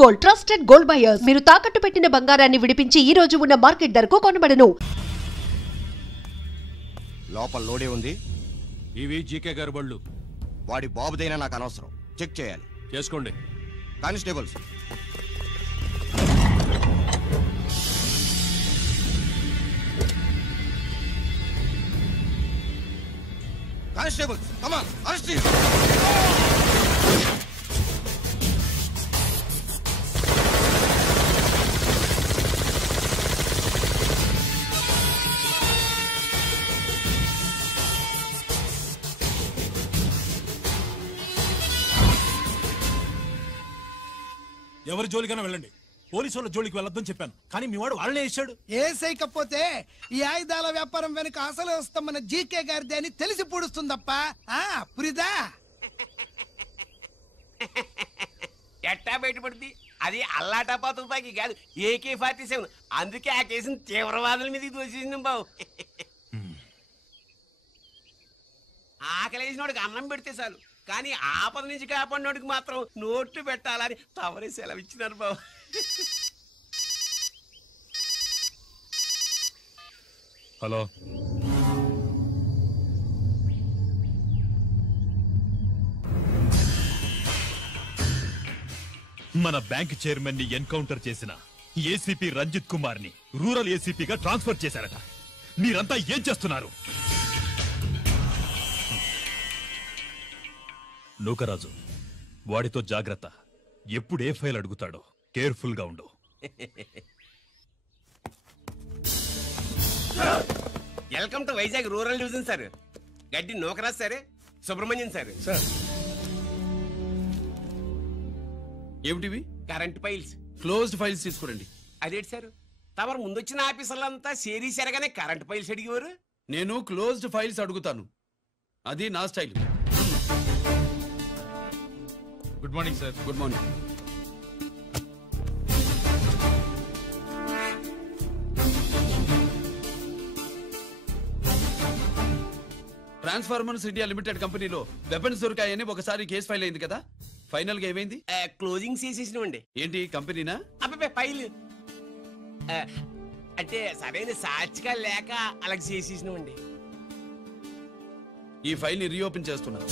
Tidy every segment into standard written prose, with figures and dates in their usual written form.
Gold trusted gold buyers. మీరు తాకట్టు పెట్టిన బంగారాన్ని విడిపించి ఈ రోజు ఉన్న మార్కెట్ ధరకు కొనబడను. లోపల లోడే ఉంది. ఇవి జీకే గారి బళ్ళు. వాడి బాబుదైనా నాకు అనవసరం. చెక్ చేయాలి. చేసుకోండి. Constables, constables, come on, arrest him. ఎవరి జోలికైనా వెళ్ళండి, పోలీసు వాళ్ళ జోలికి వెళ్ళొద్దని చెప్పాను, కానీ మీ వాడు వాళ్ళనే వేసాడు. ఏసైకపోతే ఈ ఆయుధాల వ్యాపారం వెనుక అసలు వస్తామన్న జీకే గారిది అని తెలిసి పూడుస్తుందప్ప. పురిదా ఎట్టా బయటపడుద్ది? అది అల్లాటపా తుపాకి కాదు, AK-47. అందుకే ఆ కేసుని తీవ్రవాదుల మీద దోషింది బాబు. ఆకలేసినోడికి అన్నం పెడితే చాలు, కానీ ఆపద నుంచి కాపాడినోడికి మాత్రం నోట్లు పెట్టాలని తవరే సెలవు ఇచ్చినారు బాబు. హలో, మన బ్యాంక్ చైర్మన్ ని ఎన్కౌంటర్ చేసిన ఏసీపీ రంజిత్ కుమార్ ని రూరల్ ఏసీపీగా ట్రాన్స్ఫర్ చేశారట. మీరంతా ఏం చేస్తున్నారు? నూకరాజు, వాడితో జాగ్రత్త. ఎప్పుడు ఏ ఫైల్ అడుగుతాడో కేర్ఫుల్ గా ఉండు. Welcome to Vizag rural division sir. Gaddi Nookaraj sir, Subrahmanyam sir. ఏమిటివి? Current files. క్లోజ్డ్ ఫైల్స్ తీసుకురండి. అదేంటి సార్, తమరు ముందొచ్చిన ఆఫీసర్లంతా సేరీసారగానే కరెంట్ ఫైల్స్ అడిగేవారు. నేను క్లోజ్డ్ ఫైల్స్ అడుగుతాను, అది నా style. Good morning sir. Good morning. Transformers India limited కంపెనీలో వెపన్స్ దొరికాయని ఒకసారి కేసు ఫైల్ అయింది కదా, ఫైనల్ గా ఏమైంది? క్లోజింగ్ చేసేసినవండి. ఏంటి కంపెనీనా? అబ్బాయి ఫైల్ అంటే సరైన సాక్షిగా లేక అలా చేసేసినవండి. ఈ ఫైల్ ని రీఓపెన్ చేస్తున్నా.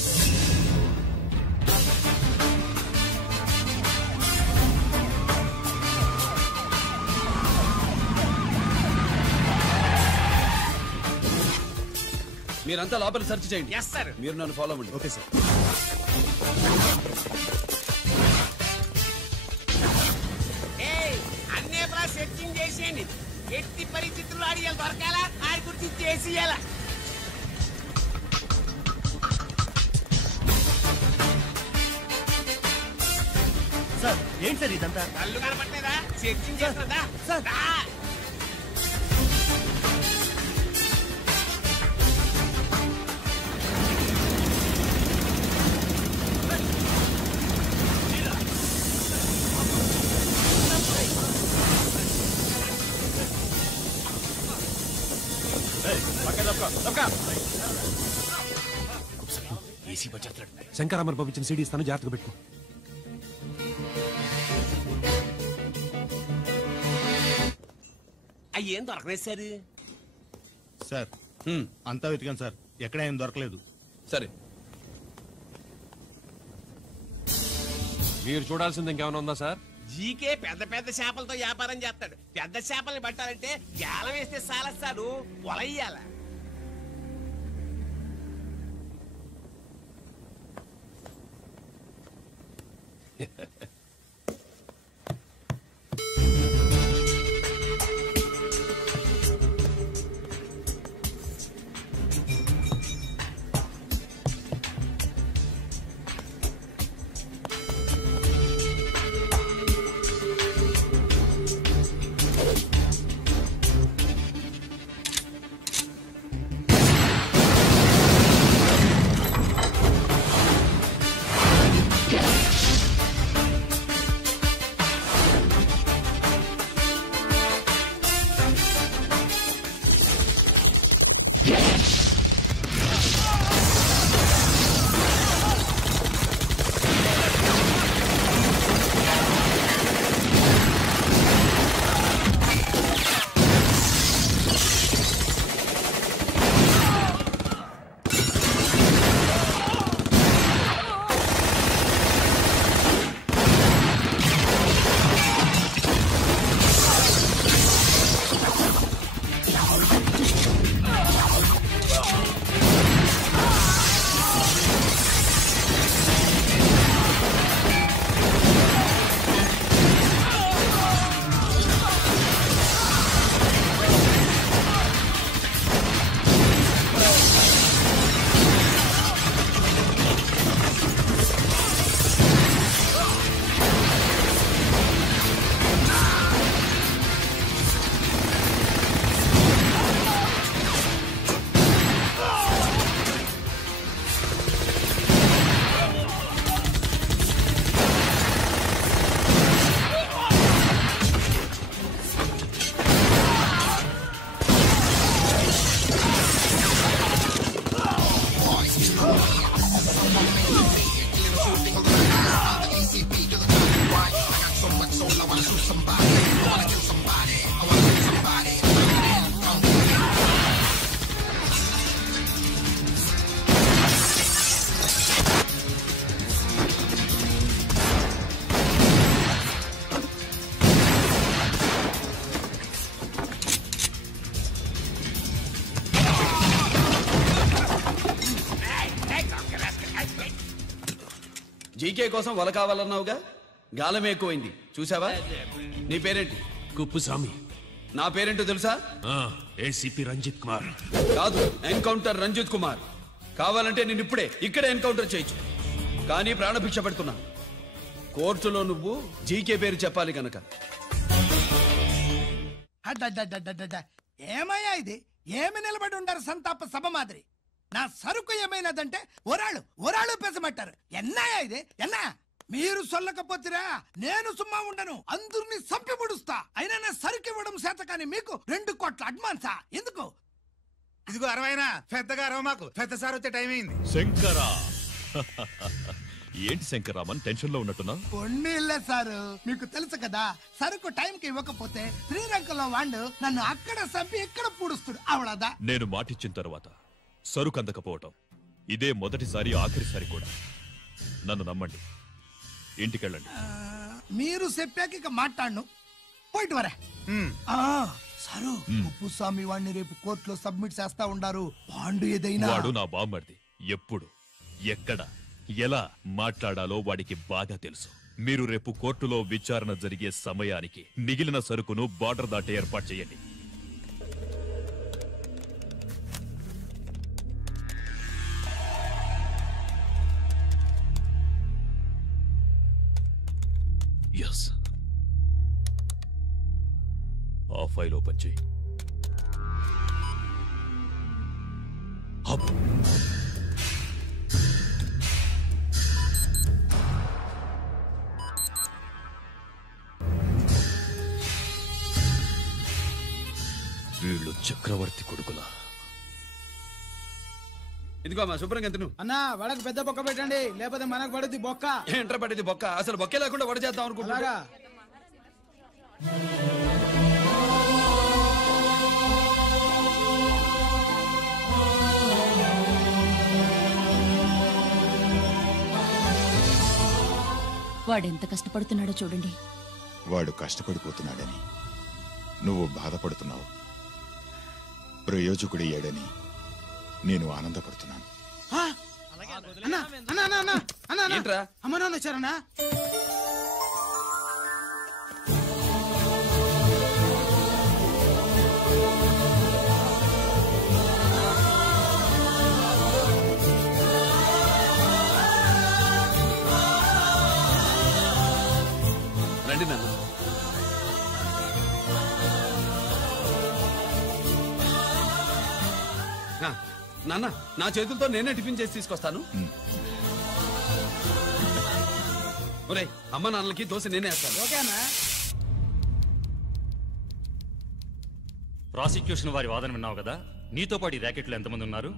మీరంతా లోపల సెర్చ్ చేయండి. Yes sir. మీరు నన్ను ఫాలో అవ్వండి. Okay sir. అన్నే సెర్చింగ్ చేసేయండి. ఎట్టి పరిస్థితుల్లో అడిగాలి దొరకాలా, ఆడి గురించి చేసేయాలా. సార్ ఏంటి సార్ ఇదంతా? కళ్ళు కనపట్టలేదా? సెర్చింగ్ చేస్తున్నదా? ఏసీ వచ్చేస్తాడు. శంకరామర్ పంపించిన సీడీ ఇస్తాను, జాగ్రత్తగా పెట్టుకో. అయ్యేం దొరకలేదు సార్. సార్ అంతా వెతికాను సార్, ఎక్కడ ఏం దొరకలేదు. సరే, మీరు చూడాల్సింది ఇంకేమైనా ఉందా సార్? జీకే పెద్ద పెద్ద చేపలతో వ్యాపారం చేస్తాడు. పెద్ద చేపల్ని పట్టాలంటే జాలం వేస్తే సాలస్తాడు, వలయ్యాల. జీకే కోసం వల కావాలన్నావుగా, గాలమే ఎక్కువైంది చూసావా. నీ పేరేంటి? కుప్పుస్వామి. నా పేరేంటో తెలుసా? ఏసీపీ రంజిత్ కుమార్. కాదు, ఎన్కౌంటర్ రంజిత్ కుమార్. కావాలంటే నేను ఇప్పుడే ఇక్కడే ఎన్కౌంటర్ చేయొచ్చు, కానీ ప్రాణభిక్ష పెడుతున్నా. కోర్టులో నువ్వు జీకే పేరు చెప్పాలి కనుక. ఏమయ్యా ఇది? ఏమి నిలబడి ఉండారు సంతాప సభ మాదిరి? నా సరుకు ఏమైనదంటే ఒరాళ్ళు పెసమంటారు. ఎన్నాయా ఇది? ఎన్నా మీరు సొల్లకపోతిరా నేను సుమ్మా ఉండను, అందరినీ సంపి పొడుస్తా. అయినా నా సరుకు ఇవ్వడం చేత కానీ మీకు 2 కోట్ల అడ్వాన్సా? ఎందుకు? ఇదిగో 60 పెద్దగా అరవ మాకు, పెద్ద సార్ వచ్చే టైం అయింది. శంకరా ఏంటి శంకరామన్ టెన్షన్ లో ఉన్నట్టున్నా? కొన్ని ఇల్లే సారు, మీకు తెలుసు కదా, సరుకు టైంకి ఇవ్వకపోతే శ్రీరంగంలో వాడు నన్ను అక్కడ సంపి ఇక్కడ పూడుస్తుడు. అవడదా? నేను మాటిచ్చిన తర్వాత సరుకు అందకపోవటం ఇదే మొదటిసారి, ఆఖరిసారి కూడా. నన్ను నమ్మండి, ఇంటికెళ్ళండి. మీరు చెప్పాక ఇక మాట్లాడను, పోయిట్ వరే. సారు, కుప్పుస్వామి వాడిని రేపు కోర్టులో సబ్మిట్ చేస్తా ఉండారు. వాడు ఏదైనా వాడు నా బామ్మర్ది. ఎప్పుడు, ఎక్కడ, ఎలా మాట్లాడాలో వాడికి బాగా తెలుసు. మీరు రేపు కోర్టులో విచారణ జరిగే సమయానికి మిగిలిన సరుకును బార్డర్ దాటి ఏర్పాటు చేయండి. ఎస్, ఆ ఫైల్ ఓపెన్ చేయి. వీళ్ళు చక్రవర్తి కొడుకులా. ఇదిగో మా శుభ్రంగా ఎంత అన్నా వాళ్ళకి పెద్ద బొక్క పెట్టండి, లేకపోతే మనకు పడుద్ది బొక్క. ఏంట్రా పడేది బొక్క? అసలు బొక్కే లేకుండా వడ చేద్దాం అనుకుంటున్నా. వాడెంత కష్టపడుతున్నాడో చూడండి. వాడు కష్టపడిపోతున్నాడని నువ్వు బాధపడుతున్నావు, ప్రయోజకుడయ్యాడని నేను ఆనందపడుతున్నాను. అమ్మ నాన్న వచ్చారన్నా? రండి నాన్న. నాన్న, నా చేతులతో నేనే టిఫిన్ చేసి తీసుకొస్తాను. ఒరే, అమ్మ నాన్నలకి దోశ నేనే వేస్తాను. ఓకేనా? ప్రాసిక్యూషన్ వారి వాదన విన్నావు కదా. నీతో పాటు ఈ ర్యాకెట్లో ఎంతమంది ఉన్నారు?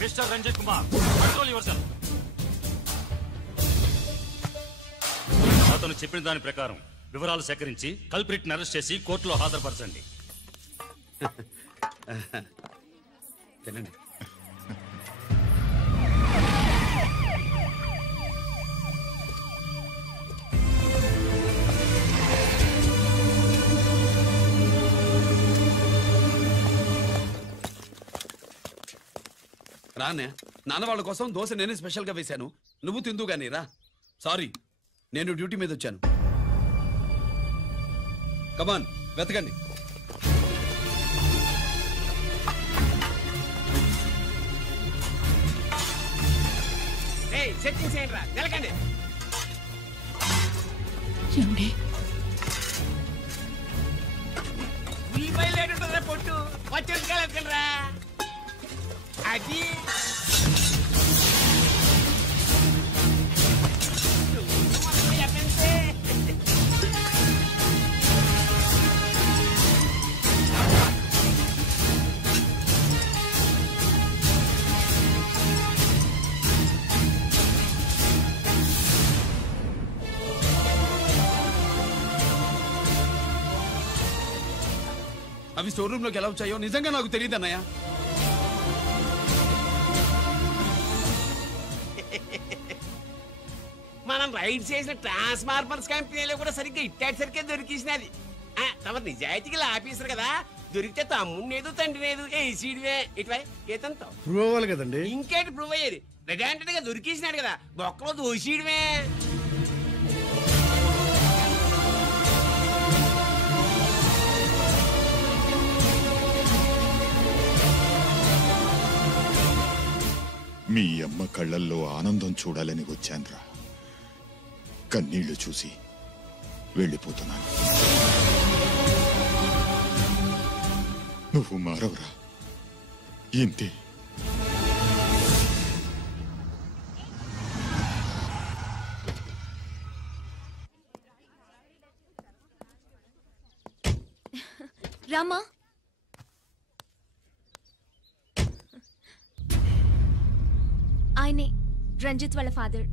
Mister Ranjit Kumar, control yourself. అతను చెప్పిన దాని ప్రకారం వివరాలు సేకరించి కల్ప్రిట్ అరెస్ట్ చేసి కోర్టులో హాజరుపరచండి. తినండి. రానే, నాన్న వాళ్ళ కోసం దోశ నేనే స్పెషల్ గా వేశాను, నువ్వు తిందు గానీ రా. సారీ, నేను డ్యూటీ మీద వచ్చాను. కమాన్, వెతకండి. సెట్టింగ్ చేయండి రా, నిలకండి. ఉల్లిపాయలు లేటుంటుందా పొట్టు? వచ్చి రా. అది అవి స్టోర్ రూమ్ లోకి ఎలా వచ్చాయో నిజంగా నాకు తెలియదు అన్నయ్య. మనం రైడ్ చేసిన ట్రాన్స్ఫార్మర్స్ కంపెనీలో కూడా సరిగ్గా ఇట్టాడు సరిగ్గా దొరికేసినది. తమ నిజాయితీగా ఆఫీసర్ కదా, దొరికితే తమ్ముడు తండ్రి లేదు ఏసీడివే ఇటువై ఏతంతో ప్రూవ్ అవ్వాలి కదండి. ఇంకేంటి ప్రూవ్ అయ్యేది? రెడ్ గా దొరికేసినాడు కదా, బొక్కలో దోషీడివే. మీ అమ్మ కళ్ళల్లో ఆనందం చూడాలని వచ్చాన్రా. కన్నీళ్లు చూసి వెళ్ళిపోతున్నాను. నువ్వు మారవురా, ఇంతే. రామా, ఆయనే రంజిత్ వాళ్ళ ఫాదర్.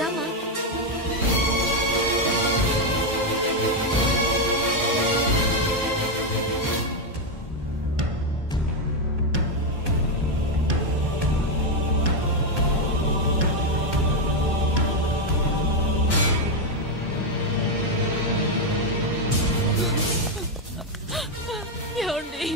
రామా, ఏమండి?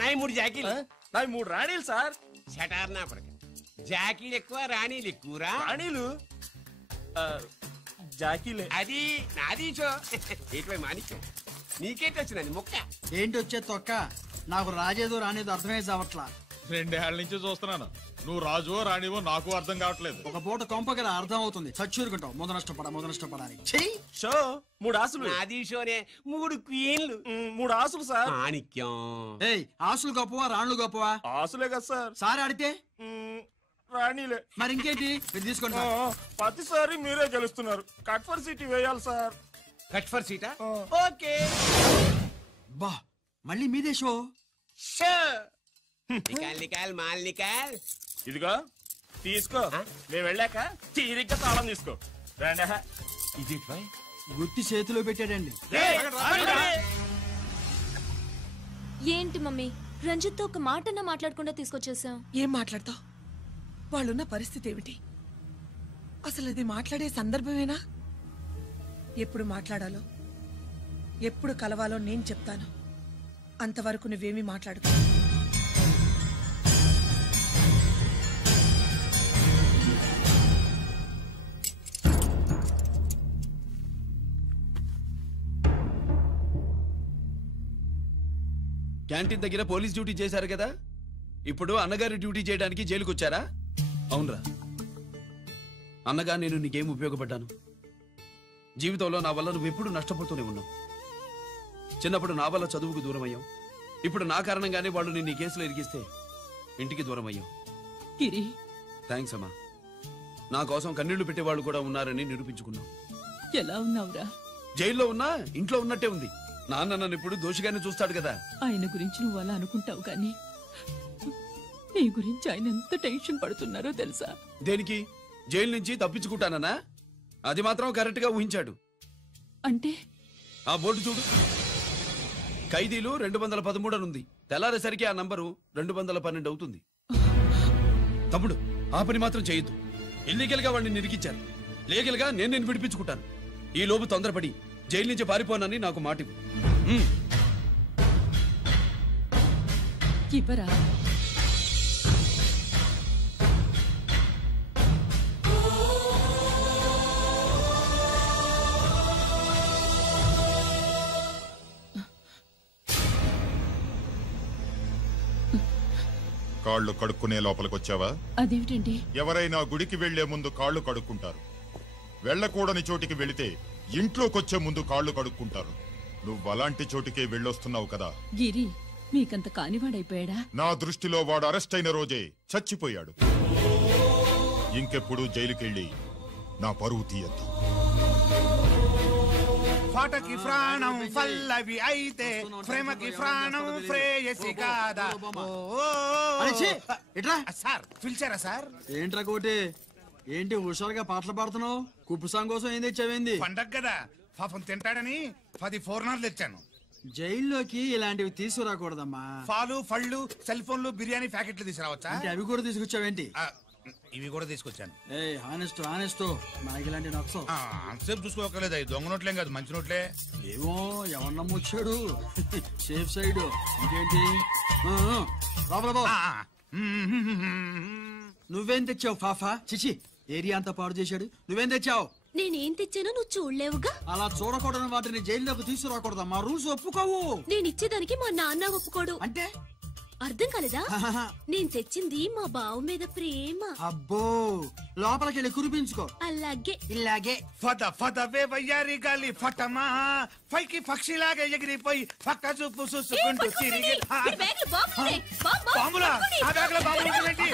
నాయి 3 జాకీలు. నాయి 3 రాణీలు సార్. షటార్ నా కొడుకు. జాకీలు ఎక్కువ రాణీలు ఎక్కువరా? రాణీలు జాకీలే. అది నాది చో. ఏటివై మాణిక్యం, నీకేంటి వచ్చినది మొక్క? ఏంటి వచ్చే తొక్క? నాకు రాజేదో రానేదో అర్థమే చావట్లా. 2 ఏళ్ల నుంచి చూస్తున్నాను. నువ్వు రాజువో రాణివో నాకు అర్థం కావట్లేదు. ఒక పూట కొంప కదా అర్థం అవుతుంది. చచ్చూరుకుంటావు. మొద నష్టపడాలి. షో 3 ఆసులు. నాది షోనే 3 క్వీన్లు. 3 ఆసులు సార్. మాణిక్యం. ఏయ్, ఆసులు గొప్పవా రాణులు గొప్పవా? ఆసులే కదా సార్. సారి ఆడితే రాణిలే. మరి ఇంకేంటి తీసుకోండి. ప్రతిసారి మీరే గెలుస్తున్నారు. కట్ ఫర్ సీట్ వేయాలి సార్. కట్ ఫర్ సీటా? ఓకే. బా, మళ్ళీ మీదే షో. నికాల్ మాల్ నికాల్. ఇదిగో తీసుకో. మేము వెళ్ళాక తీరిగ్గా తాళం తీసుకో. ఇది గుర్తి చేతిలో పెట్టాడండి. ఏంటి మమ్మీ, రంజిత్ తో ఒక మాటన్నా మాట్లాడకుండా తీసుకొచ్చేసాం. ఏం మాట్లాడతావు? వాళ్ళున్న పరిస్థితి ఏమిటి? అసలు అది మాట్లాడే సందర్భమేనా? ఎప్పుడు మాట్లాడాలో ఎప్పుడు కలవాలో నేను చెప్తాను. అంతవరకు నువ్వేమీ మాట్లాడుకో. క్యాంటీన్ దగ్గర పోలీస్ డ్యూటీ చేశారు కదా, ఇప్పుడు అన్నగారి డ్యూటీ చేయడానికి జైలుకు వచ్చారా? అవునరా. అన్నగా నేను నీకేం ఉపయోగపడ్డాను? జీవితంలో నా వల్ల నువ్వు ఎప్పుడు నష్టపోతూనే ఉన్నావు. చిన్నప్పుడు నా వల్ల చదువుకు దూరం అయ్యావు. ఇప్పుడు నా కారణంగానే వాళ్ళు నిన్ను ఈ కేసులో ఇరిగిస్తే ఇంటికి దూరం అయ్యావు. థ్యాంక్స్ అమ్మా. నా కోసం కన్నీళ్లు పెట్టేవాళ్ళు కూడా ఉన్నారని నిరూపించుకున్నావు. ఎలా ఉన్నావురా? జైల్లో ఉన్నా ఇంట్లో ఉన్నట్టే ఉంది. నాన్న నన్ను ఇప్పుడు దోషిగానే చూస్తాడు కదా. ఆయన గురించి నువ్వు అలా అనుకుంటావు కానీ నీ గురించి ఆయన ఎంత టెన్షన్ పడుతున్నారో తెలుసా? దేనికి? జైలు నుంచి తప్పించుకుంటానన్నా? అది మాత్రం కరెక్ట్ గా ఊహించాడు. అంటే ఆ బోర్డు చూడు. ఖైదీలు 213 అని ఉంది. తెల్లారేసరికి ఆ నంబరు 212 అవుతుంది. తమ్ముడు, ఆ పని మాత్రం చేయొద్దు. ఇల్లీగల్ గా వాడిని నిరికించారు. లీగల్ గా నేను విడిపించుకుంటాను. ఈ లోపు తొందరపడి జైలు నుంచి పారిపోనని నాకు మాట ఇవ్వు. ఇవ్వరా? కాళ్ళు కడుక్కునే లోపలికొచ్చావా? అదేమిటండి? ఎవరైనా గుడికి వెళ్లే ముందు కాళ్ళు కడుక్కుంటారు. వెళ్ళకూడని చోటికి వెళితే ఇంట్లోకొచ్చే ముందు కాళ్ళు కడుక్కుంటారు. నువ్వు అలాంటి చోటుకే వెళ్ళొస్తున్నావు కదా. గిరి మీకంత కానివాడైపోయాడా? నా దృష్టిలో వాడు అరెస్ట్ అయిన రోజే చచ్చిపోయాడు. ఇంకెప్పుడు జైలుకెళ్ళి నా పరువు తీయద్దు. పాటకి ప్రాణం పల్లవి అయితే ప్రేమకి ప్రాణం ప్రేయసి కాదా. సార్ పిలిచారా సార్? ఏంట్రా కోటి, ఏంటి హుషారుగా పాటలు పాడుతున్నావు? కుప్పు సాంగ్ కోసం ఏం తెచ్చావేంది? పండగ కదా, పాపం తింటాడని 10 4 తెచ్చాను. జైల్లోకి ఇలాంటివి తీసుకురాకూడదమ్మా. పాలు పళ్ళు సెల్ ఫోన్లు బిర్యానీ ప్యాకెట్లు తీసుకురావచ్చా? అంటే అవి కూడా తీసుకొచ్చావేంటి? ఇవి కూడా తీసుకొచ్చాను. హానెస్ట్ నాకు ఇలాంటి నచ్చవు. అంతసేపు చూసుకోకలేదు, అవి దొంగ నోట్లేం కాదు, మంచి నోట్లే. ఏమో ఎవరు నమ్మొచ్చాడు. Safe side. ఇంకేంటి నువ్వేం తెచ్చావు ఫాఫా? చిచి, ఏరియా అంతా పాడు చేశాడు. నువ్వేం తెచ్చావు? నేనేం తెచ్చానో నువ్వు చూడలేవుగా. అలా చూడకూడని వాటిని జైల్లోకి తీసుకురాకూడదు. మా రూల్స్ ఒప్పుకోవు. నేను ఇచ్చేదానికి మా నాన్న ఒప్పుకోడు. అంటే అర్థం కాలేదా? నేను తెచ్చింది మా బావు మీద ప్రేమ. అబ్బో, లోపలికి వెళ్ళి కురిపించుకో. అలాగే ఇలాగే ఫద ఫదవే వయ్యారి గాలి ఫటమా పైకి పక్షిలాగా ఎగిరిపోయి పక్క చూపు చూసుకుంటూ తిరిగి. బాంబులా? ఆ బ్యాగ్ లో బాంబులు ఉంటుందేంటి?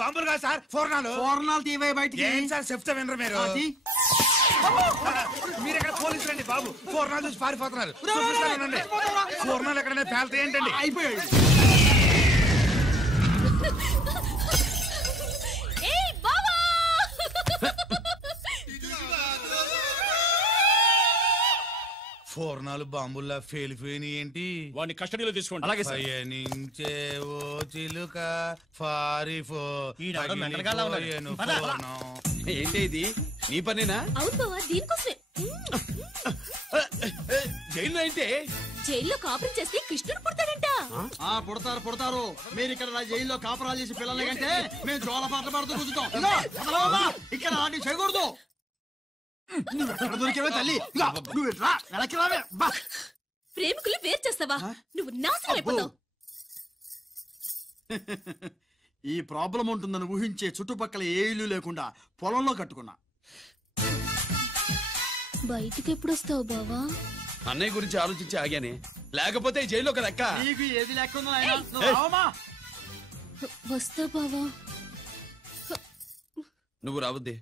బాంబులు కాదు సార్, ఫోర్నాలు. తీవే బయటికి. ఏం సార్ చెప్తా వినరు మీరు? మీరు ఎక్కడ పోలీసులు అండి బాబు? ఫోర్నాలు చూసి పారిపోతున్నారు. ఫోర్నాలు ఎక్కడైనా పేల్తాయి ఏంటండి? అయిపోయాడు. ఫోర్నాలు బాంబుల్లా ఫేలిపోయినాయి ఏంటి? వాడిని కస్టడీలో తీసుకోండి. అలాగే పయనించే ఓ చిలుక పారిపో. ఏంటి ఇది? నీ పనేనా? అవును బావా, దీనికోసమే. జైల్లో అయితే జైల్లో కాపురం చేస్తే కృష్ణుడు పుడతాడంట. పుడతారు. మీరు ఇక్కడ జైల్లో కాపురాలు చేసి పిల్లల కంటే మేము జోల పాటలు పాడుతూ కూర్చుంటాం. ఇక్కడ అలాంటివి చేయకూడదు. నువ్వు ఎక్కడ దొరికేవే తల్లి? నువ్వు వెనక్కి రావే. ప్రేమికులు వేరు చేస్తావా? నువ్వు నాశనం అయిపోతావు. ఈ ప్రాబ్లం ఉంటుందని ఊహించే చుట్టుపక్కల ఏ ఇల్లు లేకుండా పొలంలో కట్టుకున్నా. బయటికి ఎప్పుడు వస్తావు బావా? అన్నయ్య గురించి ఆలోచించి ఆగానే, లేకపోతే జైల్లో ఒక లెక్క. నీకు ఏది లెక్క ఉందో వస్తా బావా. నువ్వు రావద్దే,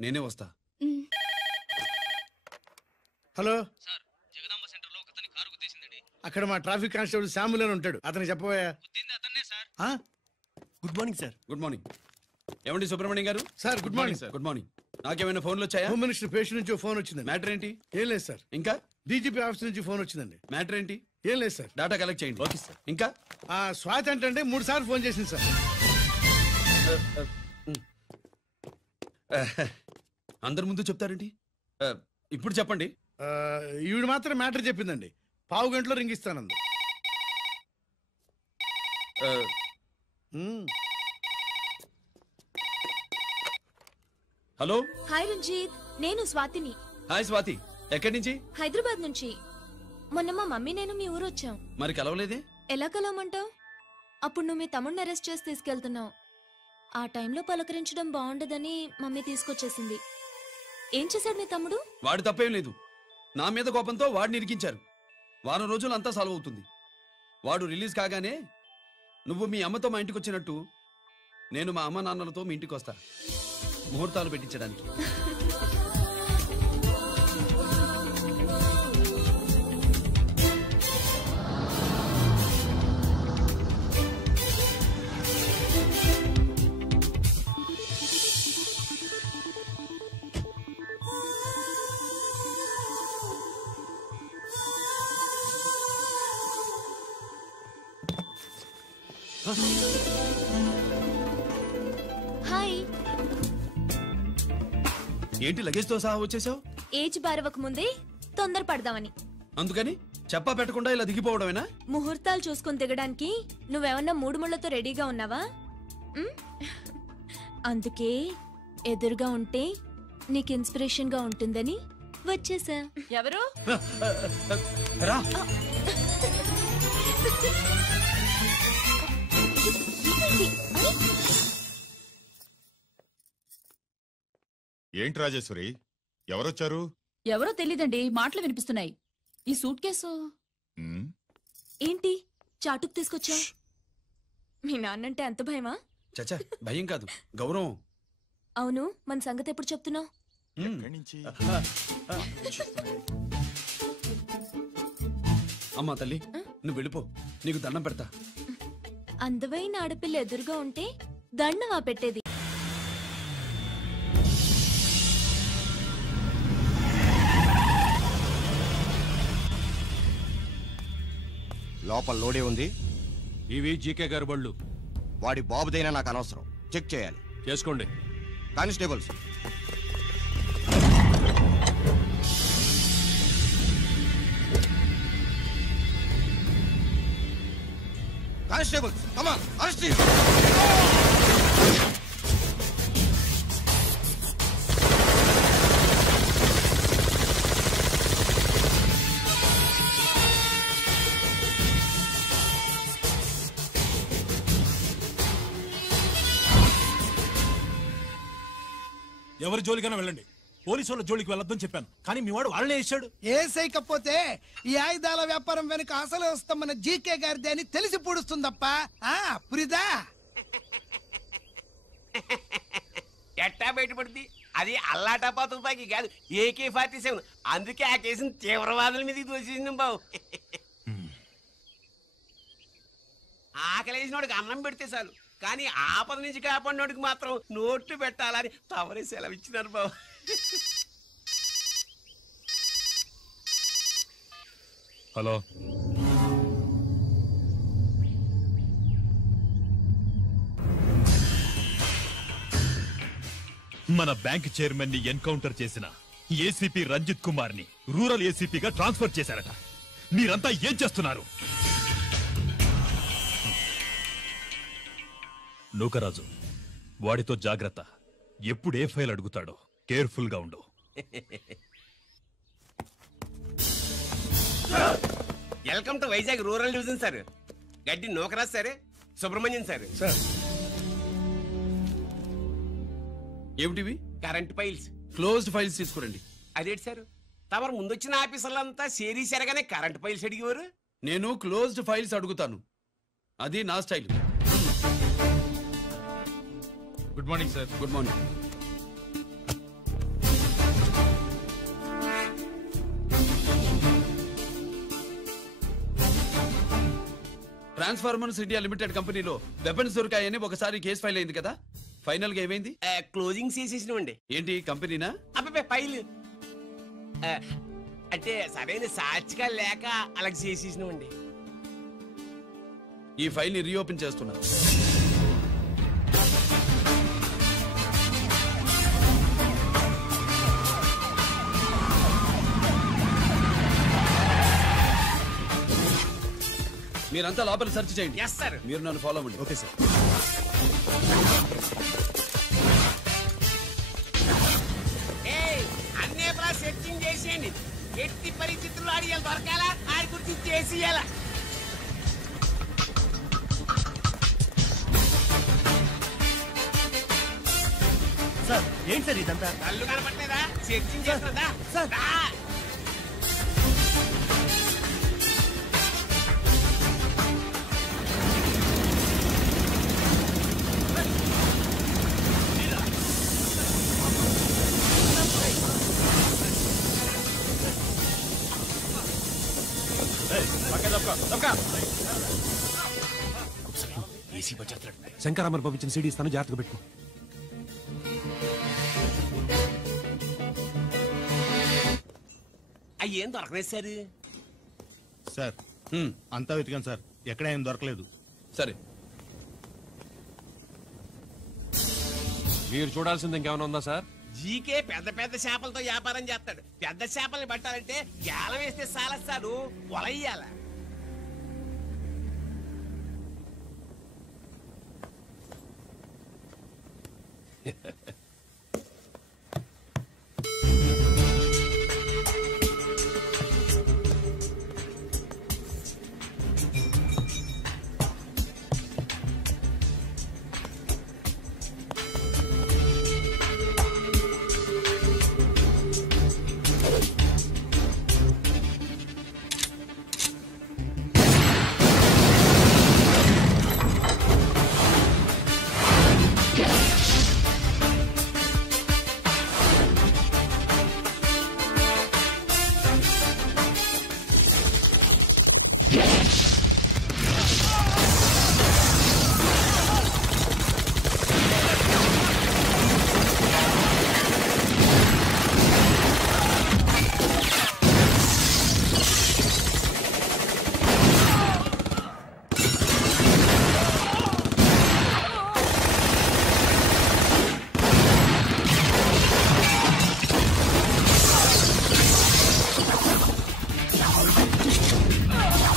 నేనే వస్తా. హలో అక్కడ మా ట్రాఫిక్ కానిస్టేబుల్ శామ్యుల్ అని ఉంటాడు, అతనికి చెప్పబోయా. Good morning sir. Good morning. ఏమండి సుబ్రహ్మణ్యం గారు? Sir good morning sir. Good morning. నాకేమైనా ఫోన్లు వచ్చాయా? హోమ్ మినిస్టర్ పేషెంట్ నుంచి ఫోన్ వచ్చింది. మ్యాటర్ ఏంటి? ఏం లేదు సార్. ఇంకా డీజీపీ ఆఫీస్ నుంచి ఫోన్ వచ్చిందండి. మ్యాటర్ ఏంటి? ఏం లేదు సార్. డేటా కలెక్ట్ చేయండి. Okay sir. ఇంకా స్వాతి అంటే 3 సార్లు ఫోన్ చేసింది సార్. అందరి ముందు చెప్తారండి. ఇప్పుడు చెప్పండి. ఈవిడ మాత్రం మ్యాటర్ చెప్పిందండి. 1/2 గంటలో రింగ్ ఇస్తానంది. హలో. హాయ్ రంజిత్, నేను స్వాతిని. హాయ్ స్వాతి, ఎక్కడి నుంచి? హైదరాబాద్ నుంచి. మొన్న మా మమ్మీ నేను మీ ఊరు వచ్చాం. మరి కలవలేదే? ఎలా కలవమంటావు? అప్పుడు నువ్వు మీ తమ్ముడిని అరెస్ట్ చేసి తీసుకెళ్తున్నావు. ఆ టైంలో పలకరించడం బాగుండదని మమ్మీ తీసుకొచ్చేసింది. ఏం చేశాడు నీ తమ్ముడు? వాడి తప్పేం లేదు. నా మీద కోపంతో వాడిని ఇరికించారు. వారం రోజులు అంతా సాల్వ్ అవుతుంది. వాడు రిలీజ్ కాగానే నువ్వు మీ అమ్మతో మా ఇంటికి వచ్చినట్టు నేను మా అమ్మ నాన్నలతో మీ ఇంటికి వస్తా, ముహూర్తాలు పెట్టించడానికి. హాయ్. ఏంటి లగేజ్తో సహా వచ్చేసావు? ఏజ్ బారవక ముందే తొందర పడదామని. అందుకని చెప్పా పెట్టకుండా ఇలా దిగిపోవడమేనా? ముహూర్తాలు చూసుకుని దిగడానికి నువ్వేమన్నా 3 ముళ్ళతో రెడీగా ఉన్నావా? అందుకే ఎదురుగా ఉంటే నీకు ఇన్స్పిరేషన్ గా ఉంటుందని వచ్చేసా. ఎవరు? రా. ఏంటి రాజేశ్వరి, ఎవరొచ్చారు? ఎవరో తెలీదండి, మాటలు వినిపిస్తున్నాయి. ఈ సూట్ కేసు ఏంటి చాటుకు తీసుకొచ్చా? మీ నాన్నంటే అంత భయమా? చచ్చా, భయం కాదు, గౌరవం. అవును, మన సంగతి ఎప్పుడు చెప్తున్నావు? అమ్మా తల్లి, నువ్వు వెళ్ళిపో, నీకు దండం పెడతా. అందమైన ఆడపిల్ల ఎదురుగా ఉంటే దండమా పెట్టేది? లోపల లోడే ఉంది. ఇవి జీకే గారి బళ్ళు. వాడి బాబుదైనా నాకు అనవసరం, చెక్ చేయాలి. చేసుకోండి. Constables, constables, come on, arrest him. ఎవరి జోలికైనా వెళ్ళండి, పోలీసు వాళ్ళ జోలికి వెళ్ళొద్దని చెప్పాను, కానీ మీ వాడు వాళ్ళనే వేసాడు. ఏసైకపోతే ఈ ఆయుధాల వ్యాపారం వెనుక అసలు వస్తామన్న జీకే గారిదే అని తెలిసి పూడుస్తుందప్ప. పురిదా ఎట్టా బయటపడుతుంది? అది అల్లాటపా తుపాకి కాదు, AK-47. అందుకే ఆ కేసుని తీవ్రవాదుల మీదకి దోషింది బాబు. ఆకలేసినోడికి అన్నం పెడితే చాలు, కానీ ఆపద నుంచి కాపాడినోడికి మాత్రం నోట్లు పెట్టాలని తవరే సెలవు ఇచ్చినారు బాబు. హలో, మన బ్యాంక్ చైర్మన్ ని ఎన్కౌంటర్ చేసిన ఏసీపీ రంజిత్ కుమార్ ని రూరల్ ఏసీపీగా ట్రాన్స్ఫర్ చేశారట. మీరంతా ఏం చేస్తున్నారు? నూకరాజు, వాడితో జాగ్రత్త. ఎప్పుడు ఏ ఫైల్ అడుగుతాడో కేర్ఫుల్ గా ఉండు. Welcome to Vizag rural division sir. Gaddi Nookaraj sir, Subrahmanyam sir. ఏమిటివి? Current files. క్లోజ్డ్ ఫైల్స్ తీసుకురండి. అదేంటి సార్, తమరు ముందొచ్చిన ఆఫీసర్లంతా సేరీసారగానే కరెంట్ ఫైల్స్ అడిగేవారు. నేను క్లోజ్డ్ ఫైల్స్ అడుగుతాను, అది నా style. Good morning sir. Good morning. Transformers India limited కంపెనీలో వెపన్స్ దొరికాయని ఒకసారి కేసు ఫైల్ అయింది కదా, ఫైనల్ గా ఏమైంది? క్లోజింగ్ చేసేసినవండి. ఏంటి కంపెనీనా? అబ్బాయి ఫైల్ అంటే సరైన సాక్షిగా లేక అలా చేసేసినవండి. ఈ ఫైల్ ని రీఓపెన్ చేస్తున్నా. మీరంతా లోపల సెర్చ్ చేయండి. Yes sir. మీరు నన్ను ఫాలో అవ్వండి. Okay sir. అన్నే సెర్చింగ్ చేసేయండి. ఎట్టి పరిస్థితుల్లో అడిగాలి దొరకాలా, ఆడి గురించి చేసేయాలా. సార్ ఏంటి సార్ ఇదంతా? కళ్ళు కనపట్లేదా? సెర్చింగ్ చేస్తున్నదా? శంకరామర్ పంపించిన సీడీ ఇస్తాను, జాగ్రత్తగా పెట్టుకో. అయ్యేం దొరకలేదు సార్. సార్ అంతా వెతికాను సార్, ఎక్కడ ఏం దొరకలేదు. సరే, మీరు చూడాల్సింది ఇంకేమైనా ఉందా సార్? జీకే పెద్ద పెద్ద చేపలతో వ్యాపారం చేస్తాడు. పెద్ద చేపల్ని పట్టాలంటే గేలం వేస్తే చాలా సార్ వలయ్యాల.